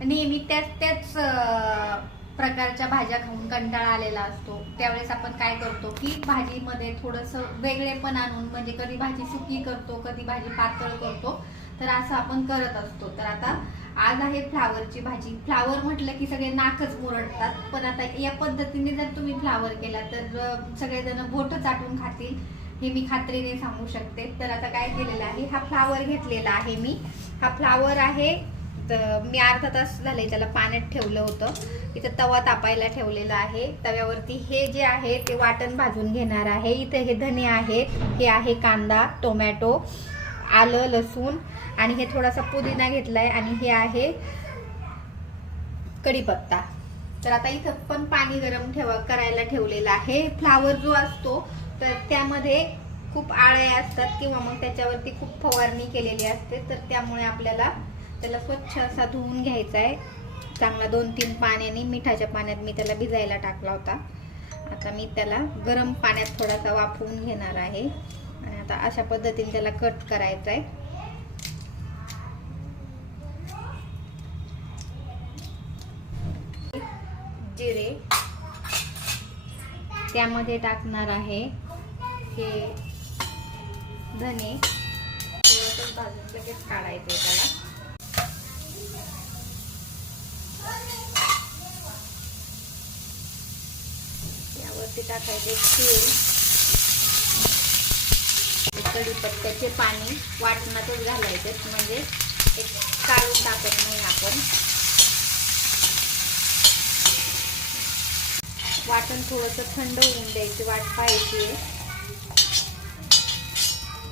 नेहमी त्याच प्रकारच्या भाज्या खाऊन कंटाळा आलेला असतो, त्यावेळेस आपण काय करतो की भाजीमध्ये थोडंसं वेगळेपण आणून, म्हणजे कधी भाजी सुकी करतो, कधी भाजी पातळ करतो, तर असं आपण करत असतो. तर आता आज आहे फ्लावरची भाजी. फ्लावर म्हटलं की सगळे नाकच मुरडतात, पण आता या पद्धतीने जर तुम्ही फ्लावर केला तर सगळेजण बोट चाटून खातील, हे मी खात्रीने सांगू शकते. तर आता काय केलेलं आहे, हा फ्लावर घेतलेला आहे मी. हा फ्लावर आहे, तर मी अर्धा तास झाले त्याला पाण्यात ठेवलं होतं. इथं तवा तापायला ठेवलेला आहे. तव्यावरती हे जे आहे ते वाटण भाजून घेणार आहे. इथं हे धने आहेत, हे आहे कांदा, टोमॅटो, आलं, लसूण, आणि हे थोडासा पुदिना घेतलाय, आणि हे आहे कढीपत्ता. तर आता इथं पण पाणी गरम करायला ठेवलेलं आहे. फ्लावर जो असतो तर त्यामध्ये खूप आळ्या असतात, किंवा मग त्याच्यावरती खूप फवारणी केलेली असते, तर त्यामुळे आपल्याला त्याला स्वच्छ असा धुवून घ्यायचा आहे चांगला. 2-3 पाण्याने, मिठाच्या पाण्यात मी त्याला भिजायला टाकला होता. आता मी त्याला गरम पाण्यात थोडासा वाफवून घेणार आहे, आणि आता अशा पद्धतीने त्याला कट करायचा आहे. जिरे, त्यामध्ये टाकणार आहे हे धने, थोडंसं भाजून लगेच काढायचंय त्याला. यावरती टाकायचे तेल, कढीपत्त्याचे पाणी वाटणातच घालायचे, म्हणजे एक काढून टाकत नाही आपण. वाटण थोडंसं थंड होऊन द्यायची वाट पाहायची आहे,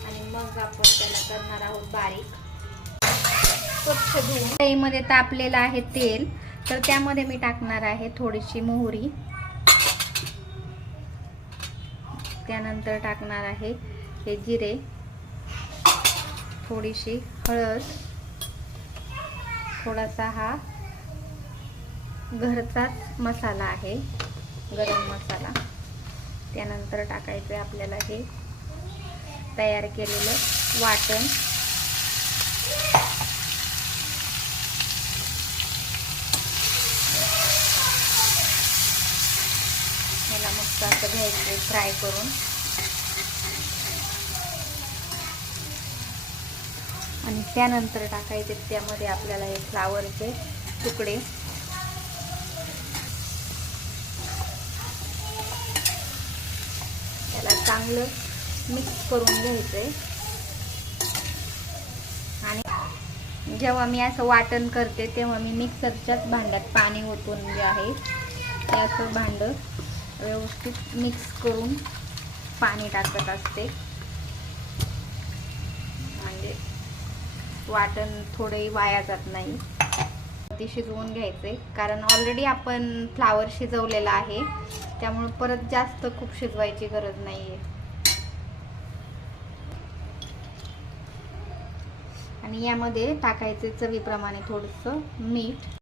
आणि मग आपण त्याला करणार आहोत बारीक. स्वच्छ धुवून कढईमध्ये तापलेलं आहे तेल, तर त्यामध्ये मी टाकणार आहे थोडीशी मोहरी, त्यानंतर टाकणार आहे हे जिरे, थोडीशी हळद, थोडासा हा घरचाच मसाला आहे, गरम मसाला. त्यानंतर टाकायचं आहे आपल्याला हे तयार केलेलं वाटण. याला मस्त असं घ्यायचं फ्राय करून, आणि त्यानंतर टाकायचे त्यामध्ये आपल्याला हे फ्लावरचे तुकडे. त्याला चांगलं मिक्स करून घ्यायचंय, आणि जेव्हा मी असं वाटण करते तेव्हा मी मिक्सरच्याच भांड्यात पाणी ओतून जे आहे ते असं भांड व्यवस्थित मिक्स करून पाणी टाकत असते, म्हणजे वाटण थोडंही वाया जात नाही. ते शिजवून घ्यायचे, कारण ऑलरेडी आपण फ्लावर शिजवलेला आहे, त्यामुळे परत जास्त खूप शिजवायची गरज नाहीये. आणि यामध्ये टाकायचे चवीप्रमाणे थोडंसं मीठ.